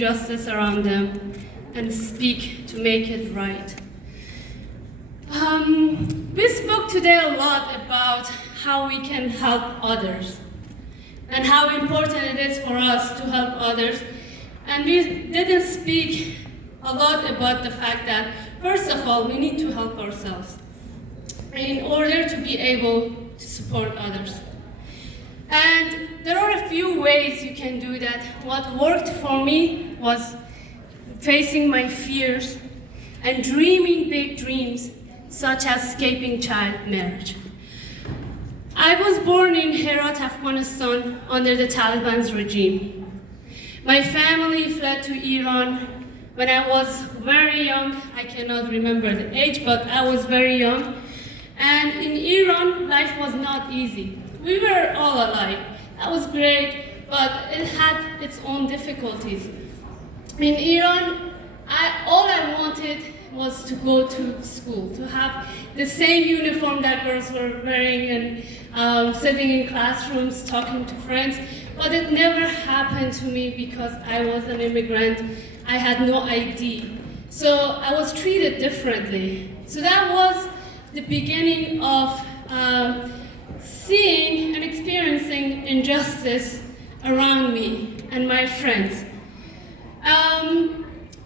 injustice around them and speak to make it right. We spoke today a lot about how we can help others and how important it is for us to help others. And we didn't speak a lot about the fact that, first of all, we need to help ourselves in order to be able to support others. And there are a few ways you can do that. What worked for me was facing my fears and dreaming big dreams, such as escaping child marriage. I was born in Herat, Afghanistan, under the Taliban's regime. My family fled to Iran when I was very young. I cannot remember the age, but I was very young. And in Iran, life was not easy. We were all alike. That was great, but it had its own difficulties. In Iran, all I wanted was to go to school, to have the same uniform that girls were wearing and sitting in classrooms, talking to friends. But it never happened to me because I was an immigrant. I had no ID. So I was treated differently. So that was the beginning of seeing and experiencing injustice around me and my friends.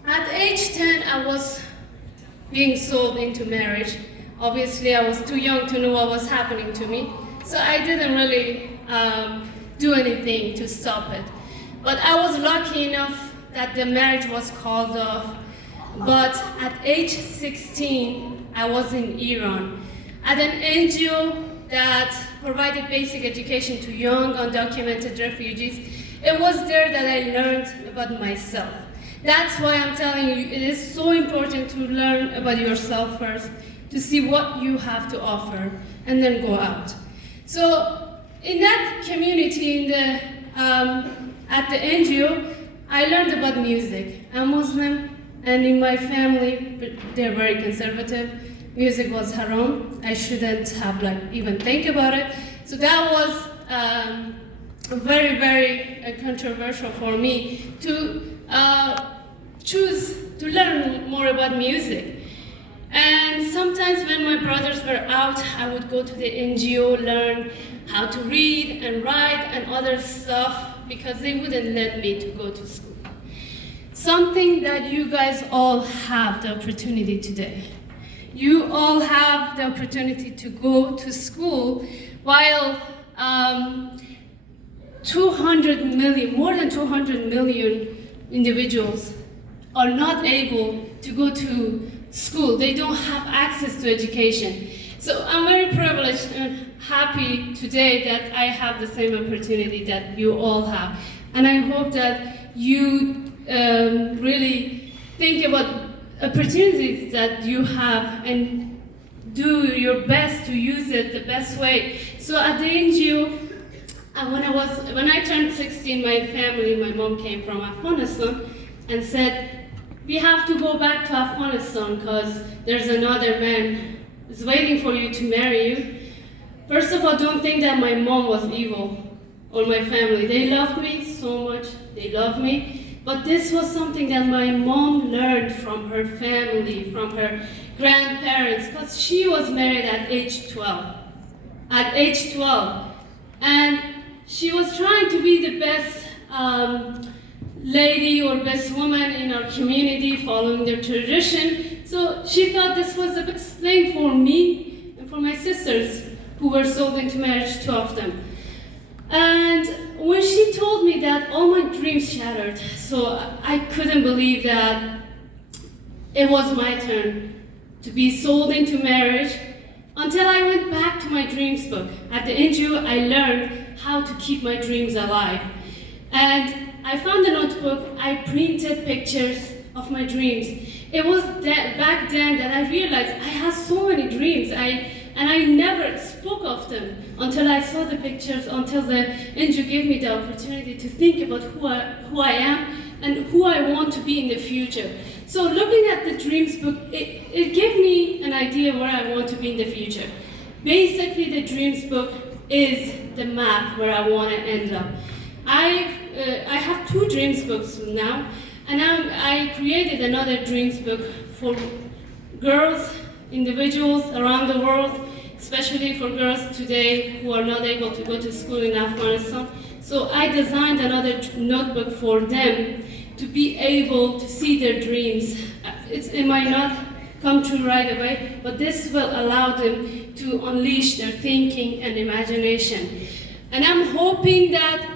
At age 10, I was being sold into marriage. Obviously, I was too young to know what was happening to me, so I didn't really do anything to stop it. But I was lucky enough that the marriage was called off. But at age 16, I was in Iran at an NGO that provided basic education to young undocumented refugees. It was there that I learned about myself. That's why I'm telling you, it is so important to learn about yourself first, to see what you have to offer, and then go out. So in that community, at the NGO, I learned about music. I'm Muslim, and in my family, they're very conservative. Music was haram. I shouldn't have even think about it. So that was very, very controversial for me to choose to learn more about music. And sometimes when my brothers were out, I would go to the NGO, learn how to read and write and other stuff because they wouldn't let me to go to school. Something that you guys all have the opportunity today. You all have the opportunity to go to school while 200 million, more than 200 million individuals are not able to go to school. They don't have access to education. So I'm very privileged and happy today that I have the same opportunity that you all have. And I hope that you really think about opportunities that you have and do your best to use it the best way. So at the NGO, when I turned 16, my family, my mom came from Afghanistan and said, we have to go back to Afghanistan because there's another man is waiting for you to marry you. First of all, don't think that my mom was evil or my family. They loved me so much, they love me. But this was something that my mom learned from her family, from her grandparents, because she was married at age 12. At age 12. And she was trying to be the best lady or best woman in our community, following their tradition. So she thought this was the best thing for me and for my sisters who were sold into marriage, 2 of them. And when she told me that, all my dreams shattered. So I couldn't believe that it was my turn to be sold into marriage until I went back to my dreams book. At the NGO, I learned how to keep my dreams alive. And I found a notebook, I printed pictures of my dreams. It was back then that I realized I had so many dreams, and I never spoke of them until I saw the pictures, until the NGO gave me the opportunity to think about who I am and who I want to be in the future. So looking at the dreams book, it gave me an idea where I want to be in the future. Basically, the dreams book is the map where I want to end up. I have 2 dreams books now, And I created another dreams book for girls, individuals around the world, especially for girls today who are not able to go to school in Afghanistan. So I designed another notebook for them to be able to see their dreams. It might not come true right away, but this will allow them to unleash their thinking and imagination. And I'm hoping that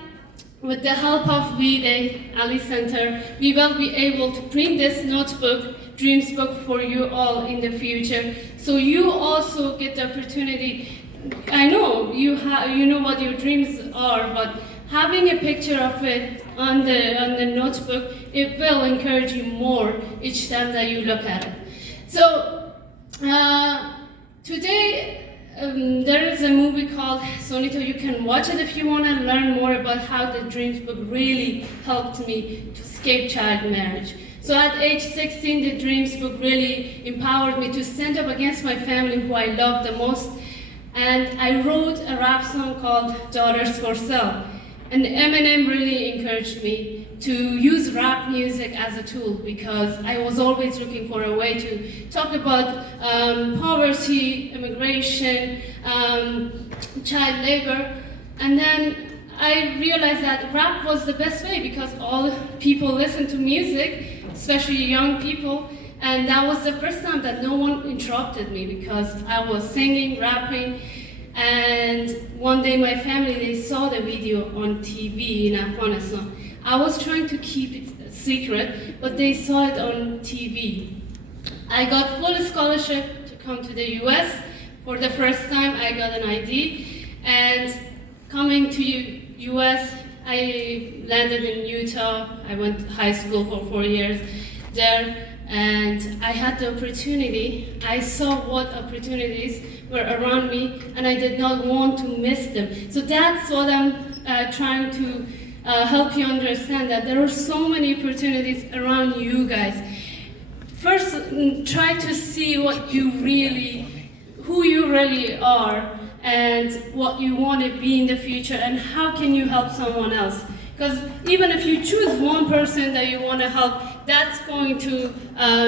with the help of V-Day Ali Center, we will be able to print this notebook, Dreams Book, for you all in the future. So you also get the opportunity. I know you know what your dreams are, but having a picture of it on the notebook, it will encourage you more each time that you look at it. So today there is a movie called Sonita. You can watch it if you want to learn more about how the Dreams Book really helped me to escape child marriage. So at age 16, the Dreams Book really empowered me to stand up against my family, who I love the most. And I wrote a rap song called Daughters for Sale. And Eminem really encouraged me to use rap music as a tool, because I was always looking for a way to talk about poverty, immigration, child labor. And then I realized that rap was the best way, because all people listen to music, especially young people. And that was the first time that no one interrupted me, because I was singing, rapping. And one day my family, they saw the video on TV in Afghanistan. I was trying to keep it a secret, but they saw it on TV. I got full scholarship to come to the US. For the first time, I got an ID. And coming to US, I landed in Utah. I went to high school for 4 years there. And I had the opportunity. I saw what opportunities were around me, and I did not want to miss them. So that's what I'm trying to help you understand, that there are so many opportunities around you guys. First, try to see who you really are, and what you want to be in the future, and how can you help someone else. Because even if you choose one person that you want to help, that's going to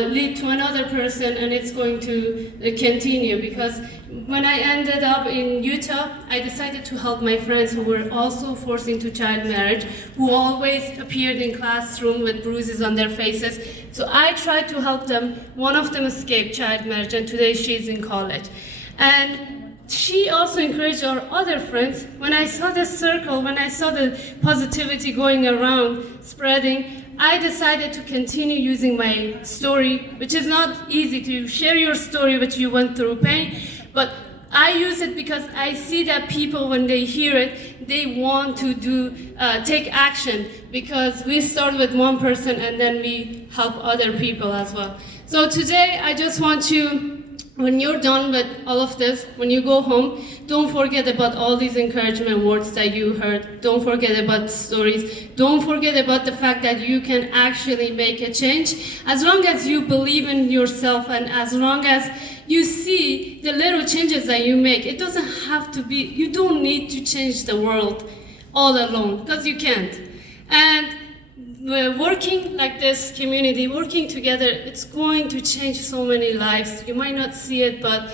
lead to another person, and it's going to continue. Because when I ended up in Utah, I decided to help my friends who were also forced into child marriage, who always appeared in classroom with bruises on their faces. So I tried to help them. One of them escaped child marriage, and today she's in college. And she also encouraged our other friends. When I saw this circle, when I saw the positivity going around, spreading, I decided to continue using my story, which is not easy to share your story, which you went through pain, but I use it because I see that people, when they hear it, they want to take action, because we start with one person and then we help other people as well. So today, I just want you, when you're done with all of this, when you go home, don't forget about all these encouragement words that you heard. Don't forget about the stories. Don't forget about the fact that you can actually make a change. As long as you believe in yourself, and as long as you see the little changes that you make, it doesn't have to be, you don't need to change the world all alone, because you can't. And working like this community, working together, it's going to change so many lives. You might not see it, but